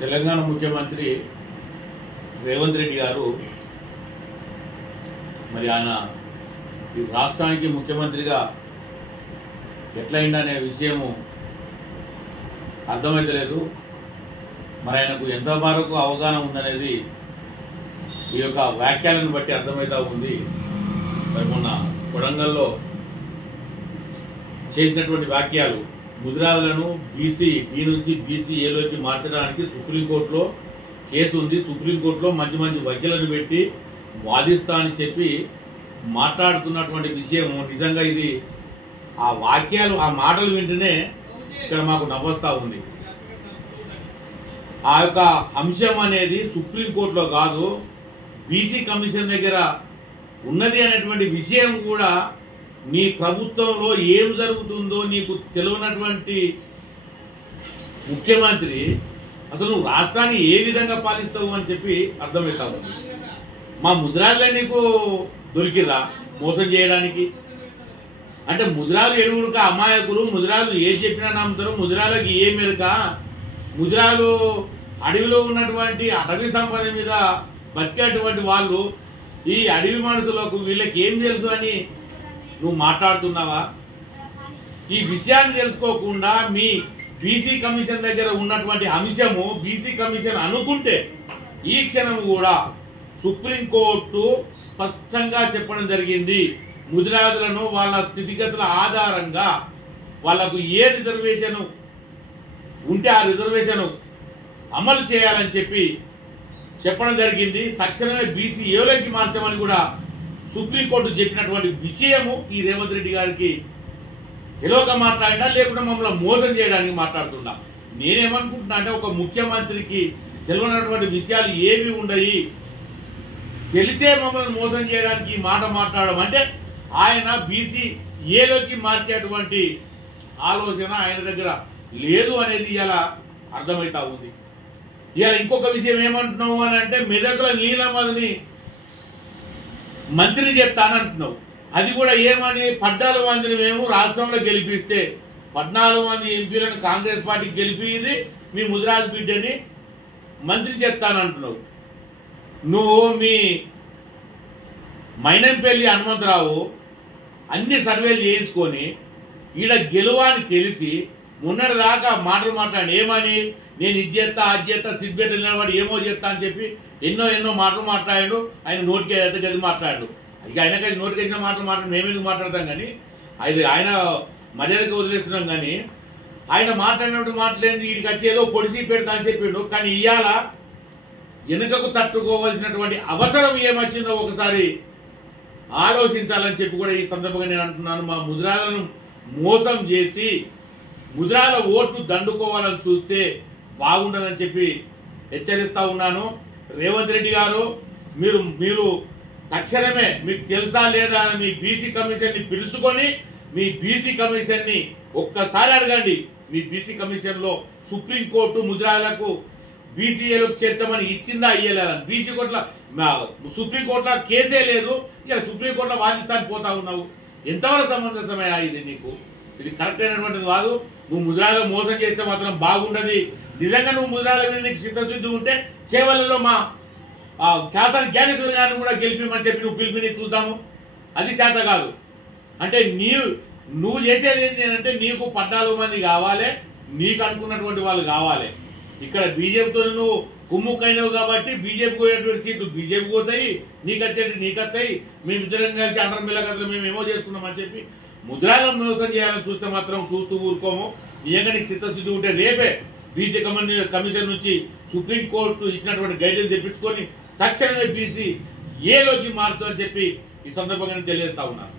తెలంగాణ ముఖ్యమంత్రి రేవంత్ రెడ్డి గారు మరి ఆయన ఈ రాష్ట్రానికి ముఖ్యమంత్రిగా ఎట్లయిందనే విషయము అర్థమైతలేదు. మరి ఆయనకు ఎంత వరకు అవగాహన ఉందనేది ఈ యొక్క వ్యాఖ్యలను బట్టి అర్థమవుతా ఉంది. మరి మొన్న కొడంగల్లో చేసినటువంటి వ్యాఖ్యలు ముదిరాజులను బీసీ బి నుంచి బీసీ ఏలోకి మార్చడానికి సుప్రీంకోర్టులో కేసు ఉంది, సుప్రీంకోర్టులో మంచి మంచి వకీలను పెట్టి వాదిస్తా అని చెప్పి మాట్లాడుతున్నటువంటి విషయం నిజంగా ఇది ఆ వాక్యాలు ఆ మాటలు వింటేనే ఇక్కడ మాకు నవ్వొస్తా ఉంది. ఆ యొక్క అంశం అనేది సుప్రీంకోర్టులో కాదు, బీసీ కమిషన్ దగ్గర ఉన్నది అనేటువంటి విషయం కూడా నీ ప్రభుత్వంలో ఏం జరుగుతుందో నీకు తెలియనటువంటి ముఖ్యమంత్రి అసలు నువ్వు రాష్ట్రాన్ని ఏ విధంగా పాలిస్తావు అని చెప్పి అర్థమవుతా ఉంది. మా ముద్రాలే నీకు దొరికిరా మోసం చేయడానికి? అంటే ముద్రాలు ఎడుగుడుక అమాయకులు, ముద్రాలు ఏది చెప్పినా నమ్ముతారు, ముద్రాలకి ఏ మెరుక? ముద్రాలు అడవిలో ఉన్నటువంటి అటవీ సంపద మీద బతికేటువంటి వాళ్ళు ఈ అడవి మనుషులకు వీళ్ళకి ఏం తెలుసు అని నువ్వు మాట్లాడుతున్నావా? ఈ విషయాన్ని తెలుసుకోకుండా మీ బీసీ కమిషన్ దగ్గర ఉన్నటువంటి అంశము బీసీ కమిషన్ అనుకుంటే ఈ క్షణం కూడా సుప్రీంకోర్టు స్పష్టంగా చెప్పడం జరిగింది. ముదిరాజులను వాళ్ళ స్థితిగతుల ఆధారంగా వాళ్లకు ఏ రిజర్వేషన్ ఉంటే ఆ రిజర్వేషన్ అమలు చేయాలని చెప్పడం జరిగింది. తక్షణమే బీసీ ఏలోకి మార్చమని కూడా సుప్రీంకోర్టు చెప్పినటువంటి విషయము ఈ రేవంత్ రెడ్డి గారికి తెలియక మాట్లాడినా లేకుండా మమ్మల్ని మోసం చేయడానికి మాట్లాడుతున్నా. నేనేమనుకుంటున్నా అంటే ఒక ముఖ్యమంత్రికి తెలియనటువంటి విషయాలు ఏవి ఉండయి, తెలిసే మమ్మల్ని మోసం చేయడానికి ఈ మాట మాట్లాడడం అంటే ఆయన బీసీ ఏలోకి మార్చేటువంటి ఆలోచన ఆయన దగ్గర లేదు అనేది ఇలా అర్థమవుతా ఉంది. ఇలా ఇంకొక విషయం ఏమంటున్నావు అని అంటే మెదకుల నీలమదిని మంత్రి చెప్తానంటున్నావు. అది కూడా ఏమని 14 మందిని మేము రాష్ట్రంలో గెలిపిస్తే 14 మంది ఎంపీలను కాంగ్రెస్ పార్టీకి గెలిపింది మీ ముదిరాజు బిడ్డని మంత్రి చెప్తానంటున్నావు. నువ్వు మీ మైనంపల్లి హనుమంతరావు అన్ని సర్వేలు చేయించుకొని ఈడ గెలువాని తెలిసి మొన్నటి దాకా మాటలు మాట్లాడి ఏమని నేను ఇది చేస్తా అది చేస్తా సిద్ధిపేట నిలబడి ఏమో చేస్తా అని చెప్పి ఎన్నో మాటలు మాట్లాడాడు. ఆయన నోటికి ఎంత గది మాట్లాడు. ఇక ఆయనకైతే నోటికి వచ్చిన మాటలు మేమెందుకు మాట్లాడతాం కానీ అది ఆయన మర్యాదగా వదిలేస్తున్నాం. కానీ ఆయన మాట్లాడినప్పుడు మాట్లాడింది వీడికి వచ్చి ఏదో పొడిసి పెడతా అని చెప్పిండు. కానీ ఇవాళ వెనుకకు తట్టుకోవాల్సినటువంటి అవసరం ఏమొచ్చిందో ఒకసారి ఆలోచించాలని చెప్పి కూడా ఈ సందర్భంగా నేను అంటున్నాను. మా ముద్రాలను మోసం చేసి ముద్రాల ఓట్లు దండుకోవాలని చూస్తే బాగుండదని చెప్పి హెచ్చరిస్తా ఉన్నాను. రేవంత్ రెడ్డి గారు మీరు తక్షణమే మీకు తెలుసా లేదా అని మీ బీసీ కమిషన్ని పిలుచుకొని మీ బీసీ కమిషన్ని ఒక్కసారి అడగండి. మీ బీసీ కమిషన్లో సుప్రీంకోర్టు ముద్రాలకు బీసీఏలకు చేర్చమని ఇచ్చిందా ఇయ్యలేదా? బీసీ కోర్టులో సుప్రీంకోర్టులో కేసే లేదు, ఇలా సుప్రీంకోర్టులో వాదిస్తానికి పోతా ఉన్నావు. ఎంతవరకు సమంజసమయ్యా ఇది? నీకు ఇది కరెక్ట్ అయినటువంటిది కాదు. నువ్వు ముద్రాలో మోసం చేస్తే మాత్రం బాగుండదు. నిజంగా నువ్వు ముద్రాల మీద నీకు సిద్ధశుద్ధి ఉంటే చేవలలో మా కాసాని జ్ఞానేశ్వరి గారిని కూడా గెలిపిమని చెప్పి నువ్వు పిలిపిని చూద్దాము. అది చేత కాదు. అంటే నువ్వు చేసేది ఏంటి అంటే నీకు 14 మంది కావాలి, నీకు అనుకున్నటువంటి వాళ్ళు కావాలి. ఇక్కడ బీజేపీతో నువ్వు కుమ్ముకైనవు కాబట్టి బీజేపీకి పోయేటువంటి సీట్లు బీజేపీకి పోతాయి, నీకు వస్తాయి. మేమిద్దరం కలిసి అండర్ మిల్లగతలు మేము ఏమో చేసుకున్నామని చెప్పి ముద్రాలను మోసం చేయాలని చూస్తే మాత్రం చూస్తూ ఊరుకోము. నిజంగా నీకు సిద్ధశుద్ధి ఉంటే రేపే బీసీ కమిషన్ నుంచి సుప్రీంకోర్టు ఇచ్చినటువంటి గైడెన్స్ తెప్పించుకొని తక్షణమే బీసీ ఏలోకి మార్చమని చెప్పి ఈ సందర్భంగా నేను తెలియజేస్తా ఉన్నాను.